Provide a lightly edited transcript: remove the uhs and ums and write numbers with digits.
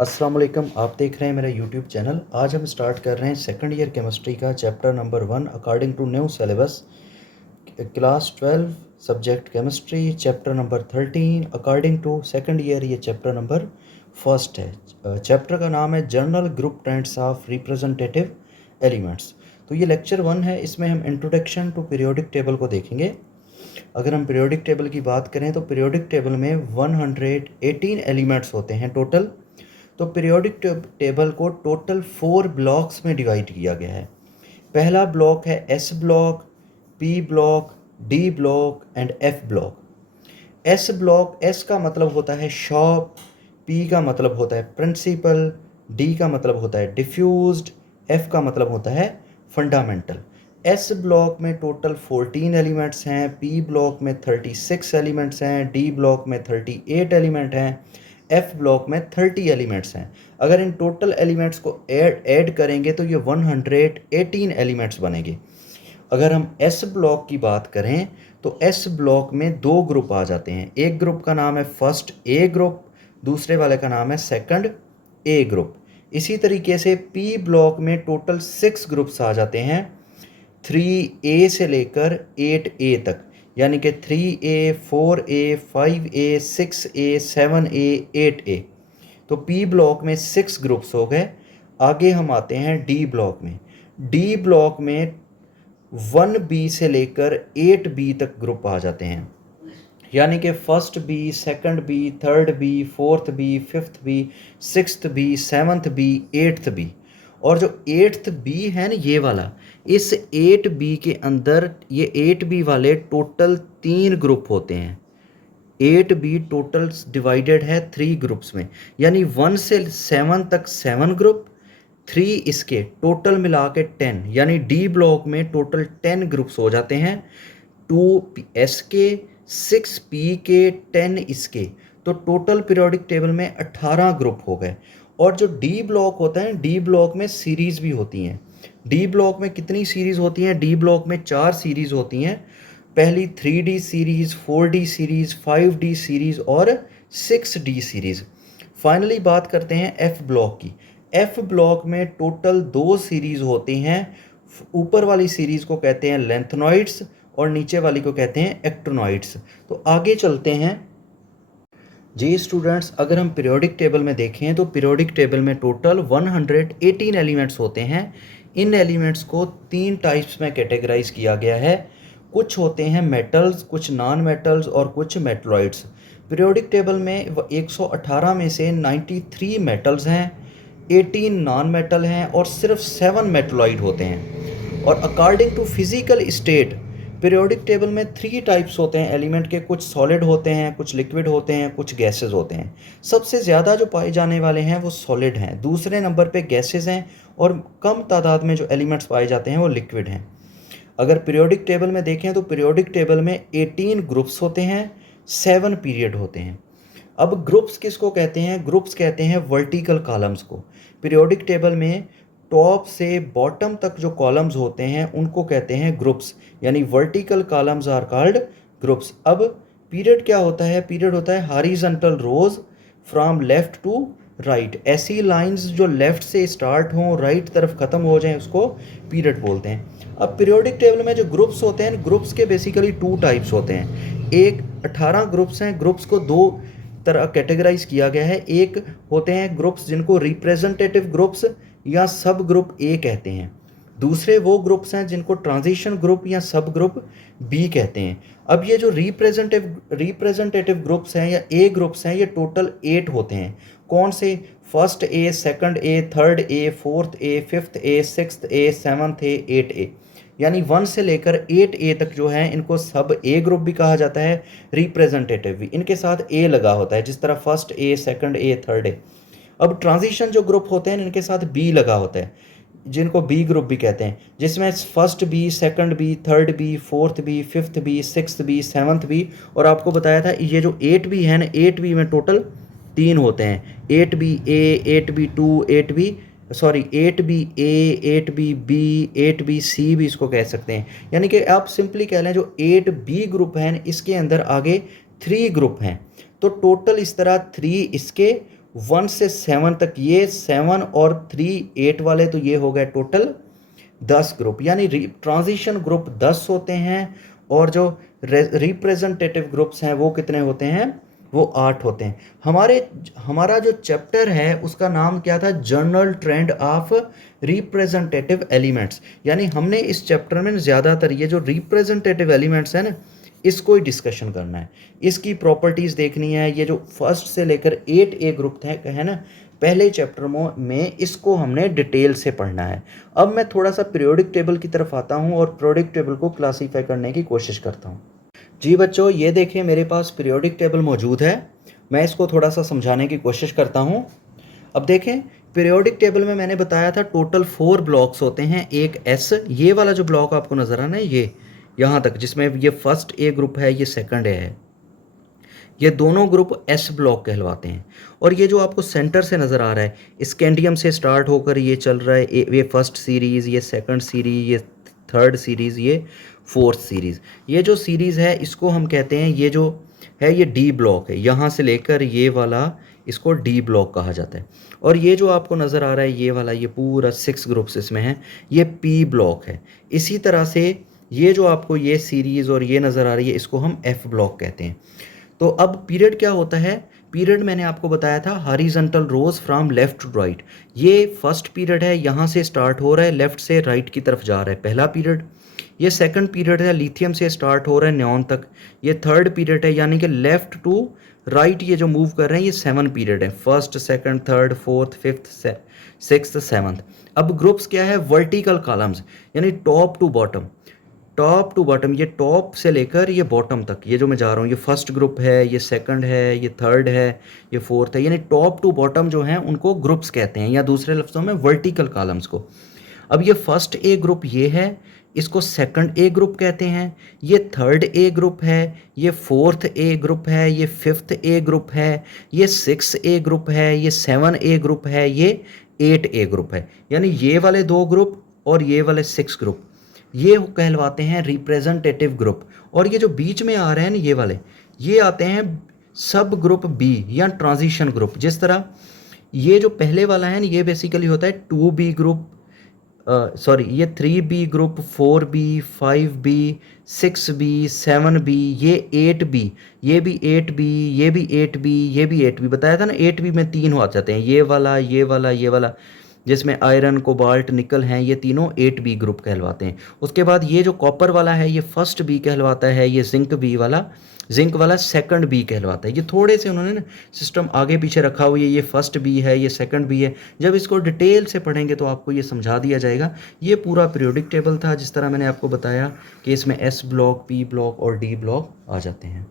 अस्सलाम वालेकुम, आप देख रहे हैं मेरा यूट्यूब चैनल। आज हम स्टार्ट कर रहे हैं सेकंड ईयर केमिस्ट्री का chapter number 1 according to new syllabus, class 12 subject chemistry, chapter number 13 according to second year. ये चैप्टर नंबर फर्स्ट है। चैप्टर का नाम है general group trends of representative elements. तो ये लेक्चर 1 है, इसमें हम इंट्रोडक्शन टू पीरियोडिक टेबल को देखेंगे। अगर हम पीरियोडिक टेबल की बात करें तो पीरियोडिक टेबल में 118 एलिमेंट्स होते हैं टोटल। तो पीरियोडिक टेबल को टोटल 4 ब्लॉक्स में डिवाइड किया गया है। पहला ब्लॉक है S block, P block, D block and F block. S block, S का मतलब होता है शॉप, पी का मतलब होता है प्रिंसिपल, डी का मतलब होता है डिफ्यूज्ड, एफ का मतलब होता है फंडामेंटल। एस ब्लॉक में टोटल 14 एलिमेंट्स हैं, पी ब्लॉक में 36 एलिमेंट्स हैं, डी ब्लॉक में 38 एलिमेंट हैं, एफ ब्लॉक में 30 एलिमेंट्स हैं। अगर इन टोटल एलिमेंट्स को ऐड करेंगे तो ये 118 एलिमेंट्स बनेंगे। अगर हम एस ब्लॉक की बात करें तो एस ब्लॉक में 2 ग्रुप आ जाते हैं। एक ग्रुप का नाम है फर्स्ट ए ग्रुप, दूसरे वाले का नाम है सेकंड ए ग्रुप। इसी तरीके से पी ब्लॉक में टोटल 6 ग्रुप्स आ जाते हैं, 3A से लेकर 8A तक, यानी कि 3A, 4A, 5A, 6A, 7A, 8A। तो पी ब्लॉक में 6 ग्रुप्स हो गए। आगे हम आते हैं डी ब्लॉक में। डी ब्लॉक में 1B से लेकर 8B तक ग्रुप आ जाते हैं, यानी कि first B, second B, third B, fourth B, fifth B, sixth B, seventh B, eighth B. और जो एट्थ बी है ना ये वाला, इस 8B के अंदर ये 8B वाले टोटल 3 ग्रुप होते हैं। 8B टोटल डिवाइडेड है 3 ग्रुप्स में, यानी 1 से 7 तक 7 ग्रुप, 3 इसके टोटल मिला के 10, यानी डी ब्लॉक में टोटल 10 ग्रुप्स हो जाते हैं। 2S के, 6P के, 10 इसके, तो टोटल पीरियोडिक टेबल में 18 ग्रुप हो गए। और जो डी ब्लॉक होता है, डी ब्लॉक में सीरीज़ भी होती हैं। डी ब्लॉक में कितनी सीरीज़ होती हैं? डी ब्लॉक में 4 सीरीज़ होती हैं। पहली 3D series, 4D series, 5D series और 6D सीरीज़। फाइनली बात करते हैं एफ ब्लॉक की। एफ ब्लॉक में टोटल 2 सीरीज़ होती हैं। ऊपर वाली सीरीज़ को कहते हैं लेंथनॉइड्स और नीचे वाली को कहते हैं एक्टोनॉइड्स। तो आगे चलते हैं जी स्टूडेंट्स। अगर हम पीरियोडिक टेबल में देखें तो पीरियोडिक टेबल में टोटल 118 एलिमेंट्स होते हैं। इन एलिमेंट्स को 3 टाइप्स में कैटेगराइज किया गया है। कुछ होते हैं मेटल्स, कुछ नॉन मेटल्स और कुछ मेटलॉइड्स। पीरियोडिक टेबल में 118 में से 93 मेटल्स हैं, 18 नॉन मेटल हैं और सिर्फ 7 मेटलॉइड होते हैं। और according to physical state periodic table में 3 टाइप्स होते हैं एलिमेंट के। कुछ सॉलिड होते हैं, कुछ लिक्विड होते हैं, कुछ गैसेस होते हैं। सबसे ज़्यादा जो पाए जाने वाले हैं वो सॉलिड हैं, दूसरे नंबर पे गैसेस हैं और कम तादाद में जो एलिमेंट्स पाए जाते हैं वो लिक्विड हैं। अगर पीरियोडिक टेबल में देखें तो पीरियोडिक टेबल में 18 ग्रुप्स होते हैं, 7 पीरियड होते हैं। अब ग्रुप्स किसको कहते हैं? ग्रुप्स कहते हैं वर्टिकल कॉलम्स को। पीरियोडिक टेबल में टॉप से बॉटम तक जो कॉलम्स होते हैं उनको कहते हैं ग्रुप्स, यानी vertical columns are called groups. अब पीरियड क्या होता है? पीरियड होता है horizontal rows from left to right. ऐसी लाइंस जो लेफ्ट से स्टार्ट हों, राइट तरफ ख़त्म हो जाएं, उसको पीरियड बोलते हैं। अब पीरियोडिक टेबल में जो ग्रुप्स होते हैं, ग्रुप्स के बेसिकली 2 टाइप्स होते हैं। एक 18 ग्रुप्स हैं। ग्रुप्स को 2 तरह कैटेगराइज किया गया है। एक होते हैं ग्रुप्स जिनको रिप्रेजेंटेटिव ग्रुप्स या सब ग्रुप ए कहते हैं। दूसरे वो ग्रुप्स हैं जिनको ट्रांजिशन ग्रुप या सब ग्रुप बी कहते हैं। अब ये जो रिप्रेजेंटेटिव ग्रुप्स हैं या ए ग्रुप्स हैं, ये टोटल 8 होते हैं। कौन से? First A, second A, third A, fourth A, fifth A, sixth A, seventh A, 8A, यानी 1 से लेकर 8A तक जो है इनको सब ए ग्रुप भी कहा जाता है, रिप्रेजेंटेटिव भी। इनके साथ ए लगा होता है, जिस तरह first A, second A, third A. अब ट्रांजिशन जो ग्रुप होते हैं इनके साथ बी लगा होता है, जिनको बी ग्रुप भी कहते हैं, जिसमें first B, second B, third B, fourth B, fifth B, sixth B, seventh B. और आपको बताया था ये जो 8B है ना, 8B में टोटल 3 होते हैं, 8BA, 8B2, 8BA, 8BB, 8BC भी इसको कह सकते हैं। यानी कि आप सिंपली कह लें जो 8B ग्रुप है इसके अंदर आगे 3 ग्रुप हैं। तो टोटल इस तरह 3 इसके 1 से 7 तक, ये 7 और 3 8 वाले, तो ये हो गए टोटल 10 ग्रुप, यानी ट्रांजिशन ग्रुप 10 होते हैं और जो रिप्रेजेंटेटिव ग्रुप्स हैं वो कितने होते हैं, वो 8 होते हैं। हमारा जो चैप्टर है उसका नाम क्या था, general trend of representative elements, यानी हमने इस चैप्टर में ज़्यादातर ये जो रिप्रेजेंटेटिव एलिमेंट्स हैं ना, इसको ही डिस्कशन करना है, इसकी प्रॉपर्टीज़ देखनी है। ये जो फर्स्ट से लेकर 8A ग्रुप है ना पहले चैप्टर में, इसको हमने डिटेल से पढ़ना है। अब मैं थोड़ा सा पीरियोडिक टेबल की तरफ आता हूँ और पीरियोडिक टेबल को क्लासीफाई करने की कोशिश करता हूँ। जी बच्चों, ये देखिए मेरे पास पीरियोडिक टेबल मौजूद है, मैं इसको थोड़ा सा समझाने की कोशिश करता हूँ। अब देखें, पीरियोडिक टेबल में मैंने बताया था टोटल 4 ब्लॉक्स होते हैं। एक एस, ये वाला जो ब्लॉक आपको नज़र आ रहा है ये यहाँ तक, जिसमें ये फर्स्ट ए ग्रुप है, ये सेकंड ए है, ये दोनों ग्रुप एस ब्लॉक कहलवाते हैं। और ये जो आपको सेंटर से नज़र आ रहा है, स्कैंडियम से स्टार्ट होकर ये चल रहा है, ये फर्स्ट सीरीज़, ये सेकंड सीरीज़, ये थर्ड सीरीज़, ये फोर्थ सीरीज़। ये जो सीरीज़ है इसको हम कहते हैं, ये जो है ये डी ब्लॉक है, यहाँ से लेकर ये वाला, इसको डी ब्लॉक कहा जाता है। और ये जो आपको नज़र आ रहा है ये वाला, ये पूरा 6 ग्रुप्स इसमें हैं, ये पी ब्लॉक है। इसी तरह से ये जो आपको ये सीरीज़ और ये नज़र आ रही है, इसको हम एफ ब्लॉक कहते हैं। तो अब पीरियड क्या होता है, पीरियड मैंने आपको बताया था horizontal rows from left to right. ये फर्स्ट पीरियड है, यहाँ से स्टार्ट हो रहा है, लेफ्ट से राइट की तरफ जा रहा है, पहला पीरियड। ये सेकंड पीरियड है, लिथियम से स्टार्ट हो रहा है न्योन तक। ये थर्ड पीरियड है, यानी कि लेफ्ट टू राइट ये जो मूव कर रहे हैं, ये 7 पीरियड है, first second third fourth fifth sixth seventh. अब ग्रुप्स क्या है, वर्टिकल कॉलम्स, यानी top to bottom, top to bottom, ये टॉप से लेकर ये बॉटम तक, ये जो मैं जा रहा हूँ, ये फर्स्ट ग्रुप है, ये सेकंड है, ये थर्ड है, ये फोर्थ है, यानी टॉप टू बॉटम जो हैं उनको ग्रुप्स कहते हैं, या दूसरे लफ्ज़ों में वर्टिकल कॉलम्स को। अब ये फर्स्ट ए ग्रुप ये है, इसको सेकंड ए ग्रुप कहते हैं। ये थर्ड ए ग्रुप है, ये फोर्थ ए ग्रुप है, ये फिफ्थ ए ग्रुप है, ये 6 ए ग्रुप है, ये 7 ए ग्रुप है, ये 8 ए ग्रुप है। यानी ये वाले 2 ग्रुप और ये वाले 6 ग्रुप, ये कहलवाते हैं रिप्रेजेंटेटिव ग्रुप। और ये जो बीच में आ रहे हैं ना ये वाले, ये आते हैं सब ग्रुप बी या ट्रांजिशन ग्रुप। जिस तरह ये जो पहले वाला है ना, ये बेसिकली होता है 2B ग्रुप, सॉरी ये 3B group, 4B, 5B, 6B, 7B, ये 8B, ये भी 8B, ये भी 8B, ये भी 8B। बताया था ना 8B में 3 हो जाते हैं, ये वाला, ये वाला, ये वाला, जिसमें आयरन, कोबाल्ट, निकल हैं, ये तीनों 8B ग्रुप कहलवाते हैं। उसके बाद ये जो कॉपर वाला है, ये फर्स्ट बी कहलवाता है, ये जिंक वाला सेकंड बी कहलवाता है। ये थोड़े से उन्होंने ना सिस्टम आगे पीछे रखा हुआ है, ये फर्स्ट बी है, ये सेकंड बी है। जब इसको डिटेल से पढ़ेंगे तो आपको ये समझा दिया जाएगा। ये पूरा पीरियोडिक टेबल था, जिस तरह मैंने आपको बताया कि इसमें एस ब्लॉक, पी ब्लॉक और डी ब्लॉक आ जाते हैं।